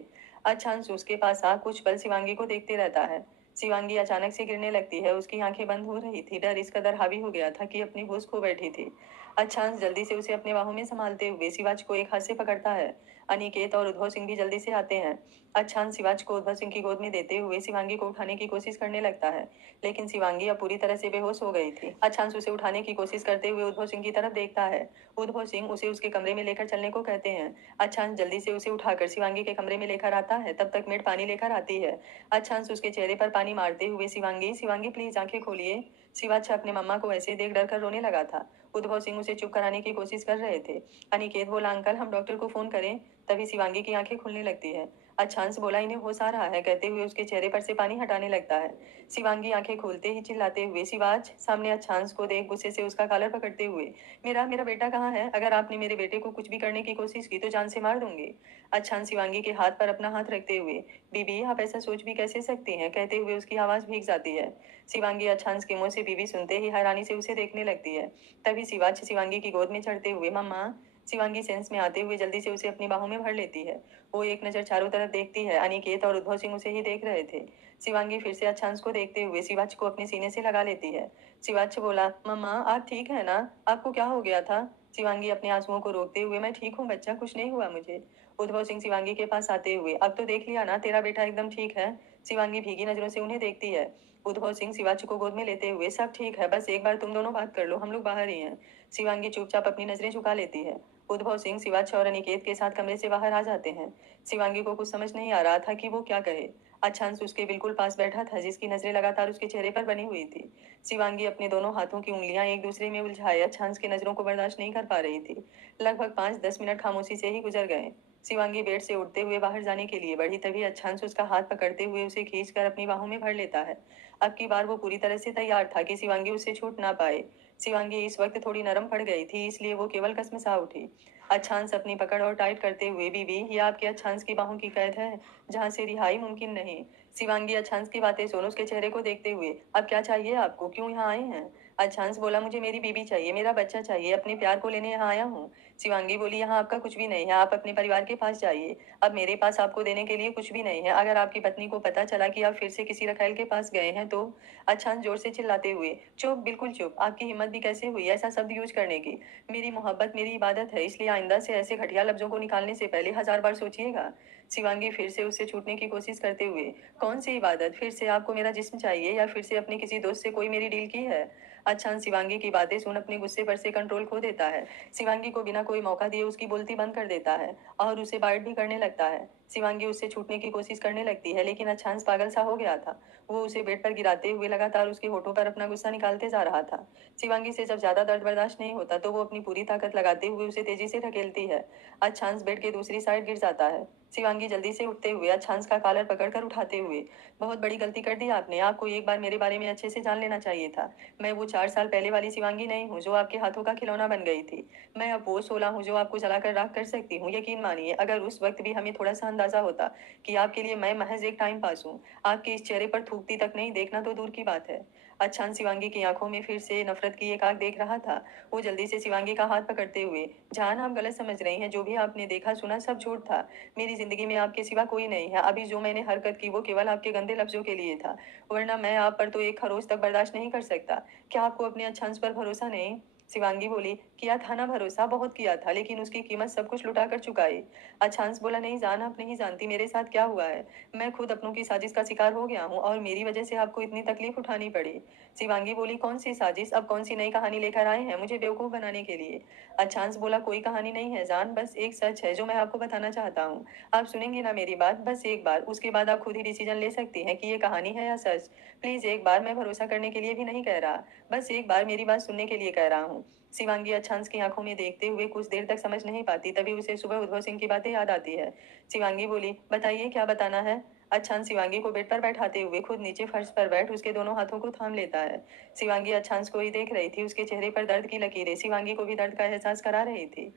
अच्छांश उसके पास आ कुछ पल शिवांगी को देखते रहता है। शिवांगी अचानक से गिरने लगती है। उसकी आंखें बंद हो रही थी। डर इस कदर हावी हो गया था कि अपनी होश खो बैठी थी। अच्छांश जल्दी से उसे अपने बाहों में संभालते हुए शिवाज को एक हाथ से पकड़ता है। अनिकेत और उद्धव सिंह भी जल्दी से आते हैं। अच्छांश शिवाज को उद्धव सिंह की गोद में देते हुए शिवांगी को उठाने की कोशिश करने लगता है, लेकिन शिवांगी अब पूरी तरह से बेहोश हो गई थी। अच्छांश उसे उठाने की कोशिश करते हुए उद्धव सिंह की तरफ देखता है। उद्धव सिंह उसे उसके कमरे में लेकर चलने को कहते हैं। अच्छांश जल्दी से उसे उठाकर शिवांगी के कमरे में लेकर आता है। तब तक मेड पानी लेकर आती है। अच्छांश उसके चेहरे पर पानी मारते हुए, शिवांगी शिवांगी प्लीज आंखें खोलिए। शिवाच अपने मम्मा को ऐसे देख डर कर रोने लगा था। उद्धव सिंह उसे चुप कराने की कोशिश कर रहे थे। अनिकेत बोला, अंकल हम डॉक्टर को फोन करें। तभी शिवांगी की आंखें खुलने लगती है। अच्छांश बोला, इन्हें होश आ रहा है, कहते हुए उसके चेहरे पर से पानी हटाने लगता है। शिवांगी आंखें खोलते ही चिल्लाते हुए, शिवाज सामने अच्छांश को देख गुस्से से उसका कॉलर पकड़ते हुए, मेरा मेरा बेटा कहाँ है? अगर आपने मेरे बेटे को कुछ भी करने की कोशिश की तो जान से मार दूंगी। अच्छांश शिवांगी के हाथ पर अपना हाथ रखते हुए, बीबी आप ऐसा सोच भी कैसे सकती हैं, कहते हुए उसकी आवाज भीग जाती है। शिवांगी अच्छांश के मुंह से बीबी सुनते ही हैरानी से उसे देखने लगती है। तभी शिवाज शिवांगी की गोद में चढ़ते हुए, मम्मा। शिवांगी सेंस में आते हुए जल्दी से उसे अपनी बाहों में भर लेती है। वो एक नजर चारों तरफ देखती है। अनिकेत और उद्धव सिंह उसे ही देख रहे थे। शिवांगी फिर से अच्छांश को देखते हुए शिवाज को अपने सीने से लगा लेती है। शिवाज बोला, मम्मा आप ठीक है ना? आपको क्या हो गया था? शिवांगी अपने आंसुओं को रोकते हुए, मैं ठीक हूँ बच्चा, कुछ नहीं हुआ मुझे। उद्धव सिंह शिवांगी के पास आते हुए, अब तो देख लिया ना, तेरा बेटा एकदम ठीक है। शिवांगी भीगी नजरों से उन्हें देखती है। उद्धव सिंह शिवाच को गोद में लेते हुए, सब ठीक है, बस एक बार तुम दोनों बात कर लो, हम लोग बाहर ही हैं। शिवांगी चुपचाप अपनी नजरें झुका लेती है। उद्धव सिंह शिवाच और अनिकेत के साथ कमरे से बाहर आ जाते हैं। शिवांगी को कुछ समझ नहीं आ रहा था कि वो क्या कहे। अच्छांश उसके बिल्कुल पास बैठा था, जिसकी नजरें लगातार उसके चेहरे पर बनी हुई थी। शिवांगी अपने दोनों हाथों की उंगलियां एक दूसरे में उलझाए अच्छांश की नजरों को बर्दाश्त नहीं कर पा रही थी। लगभग 5-10 मिनट खामोशी से ही गुजर गए। शिवांगी बेड से उठते हुए बाहर जाने के लिए बढ़ी, तभी अच्छांश उसका हाथ पकड़ते हुए उसे खींचकर अपनी बाहों में भर लेता है। अब की बार वो पूरी तरह से तैयार था कि शिवांगी उससे छूट ना पाए। शिवांगी इस वक्त थोड़ी नरम पड़ गई थी, इसलिए वो केवल कसमसा उठी। अच्छांश अपनी पकड़ और टाइट करते हुए, बीबी ये आपके अच्छांश की बाहों की कैद है, जहां से रिहाई मुमकिन नहीं। शिवांगी अच्छांश की बातें सुन उसके चेहरे को देखते हुए, अब क्या चाहिए आपको, क्यों यहाँ आए हैं? अच्छांश बोला, मुझे मेरी बीबी चाहिए, मेरा बच्चा चाहिए, अपने प्यार को लेने यहाँ आया हूँ। शिवांगी बोली, यहाँ आपका कुछ भी नहीं है, आप अपने परिवार के पास जाइए। अब मेरे पास आपको देने के लिए कुछ भी नहीं है। अगर आपकी पत्नी को पता चला कि आप फिर से किसी रखैल के पास गए हैं तो। अच्छांश जोर से चिल्लाते हुए, चुप, बिल्कुल चुप, आपकी हिम्मत भी कैसे हुई ऐसा शब्द यूज करने की? मेरी मोहब्बत मेरी इबादत है, इसलिए आइंदा से ऐसे घटिया लफ्जों को निकालने से पहले 1000 बार सोचिएगा। शिवांगी फिर से उससे छूटने की कोशिश करते हुए, कौन सी इबादत? फिर से आपको मेरा जिस्म चाहिए या फिर से अपने किसी दोस्त से कोई मेरी डील की है? अच्छांश शिवांगी की बातें सुन अपने गुस्से पर से कंट्रोल खो देता है। शिवांगी को बिना कोई मौका दिए उसकी बोलती बंद कर देता है और उसे बाइट भी करने लगता है। शिवांगी उससे छूटने की कोशिश करने लगती है, लेकिन अच्छांश पागल सा हो गया था। वो उसे बेड पर गिराते हुए लगातार उसके होठों पर अपना गुस्सा निकालते जा रहा था। शिवांगी से जब ज्यादा दर्द बर्दाश्त नहीं होता तो वो अपनी पूरी ताकत लगाते हुए उसे तेजी से ढकेलती है। अच्छांश बेड के दूसरी साइड गिर जाता है। शिवांगी जल्दी से उठते हुए अच्छांश का कॉलर पकड़कर उठाते हुए, बहुत बड़ी गलती कर दी आपने, आपको एक बार मेरे बारे में अच्छे से जान लेना चाहिए था। मैं वो 4 साल पहले वाली शिवांगी नहीं हूँ जो आपके हाथों का खिलौना बन गई थी। मैं अब वो 16 हूँ जो आपको जलाकर राख कर सकती हूँ। यकीन मानिए, अगर उस वक्त भी हमें थोड़ा सा अंदाजा होता कि आपके लिए मैं महज एक टाइम पास हूँ, आपके इस चेहरे पर थूकती तक नहीं, देखना तो दूर की बात है। अच्छांश शिवांगी की आंखों में फिर से नफरत की एक आग देख रहा था। वो जल्दी से शिवांगी का हाथ पकड़ते हुए, जान आप गलत समझ रही हैं, जो भी आपने देखा सुना सब झूठ था। मेरी जिंदगी में आपके सिवा कोई नहीं है। अभी जो मैंने हरकत की वो केवल आपके गंदे लफ्जों के लिए था, वरना मैं आप पर तो एक खरोच तक बर्दाश्त नहीं कर सकता। क्या आपको अपने अच्छांश पर भरोसा नहीं? शिवांगी बोली, किया था ना भरोसा, बहुत किया था, लेकिन उसकी कीमत सब कुछ लुटा कर चुकाई। अच्छांश बोला, नहीं जान, आप नहीं जानती मेरे साथ क्या हुआ है। मैं खुद अपनों की साजिश का शिकार हो गया हूँ और मेरी वजह से आपको इतनी तकलीफ उठानी पड़ी। शिवांगी बोली, कौन सी साजिश, अब कौन सी नई कहानी लेकर आए हैं मुझे बेवकूफ बनाने के लिए। अच्छांश बोला, कोई कहानी नहीं है जान, बस एक सच है जो मैं आपको बताना चाहता हूँ। आप सुनेंगी ना मेरी बात, बस एक बार, उसके बाद आप खुद ही डिसीजन ले सकती हैं कि ये कहानी है या सच। प्लीज एक बार, मैं भरोसा करने के लिए भी नहीं कह रहा, बस एक बार मेरी बात सुनने के लिए कह रहा हूँ। शिवांगी अच्छांश की आंखों में देखते हुए कुछ देर तक समझ नहीं पाती, तभी उसे सुबह उद्धव सिंह की बातें याद आती है। शिवांगी बोली, बताइए क्या बताना है। अच्छांश शिवांगी को बेड पर बैठाते हुए खुद नीचे फर्श पर बैठ उसके दोनों हाथों को थाम लेता है। शिवांगी अच्छांश को ही देख रही थी, उसके चेहरे पर दर्द की लकीरें शिवांगी को भी दर्द का एहसास करा रही थी।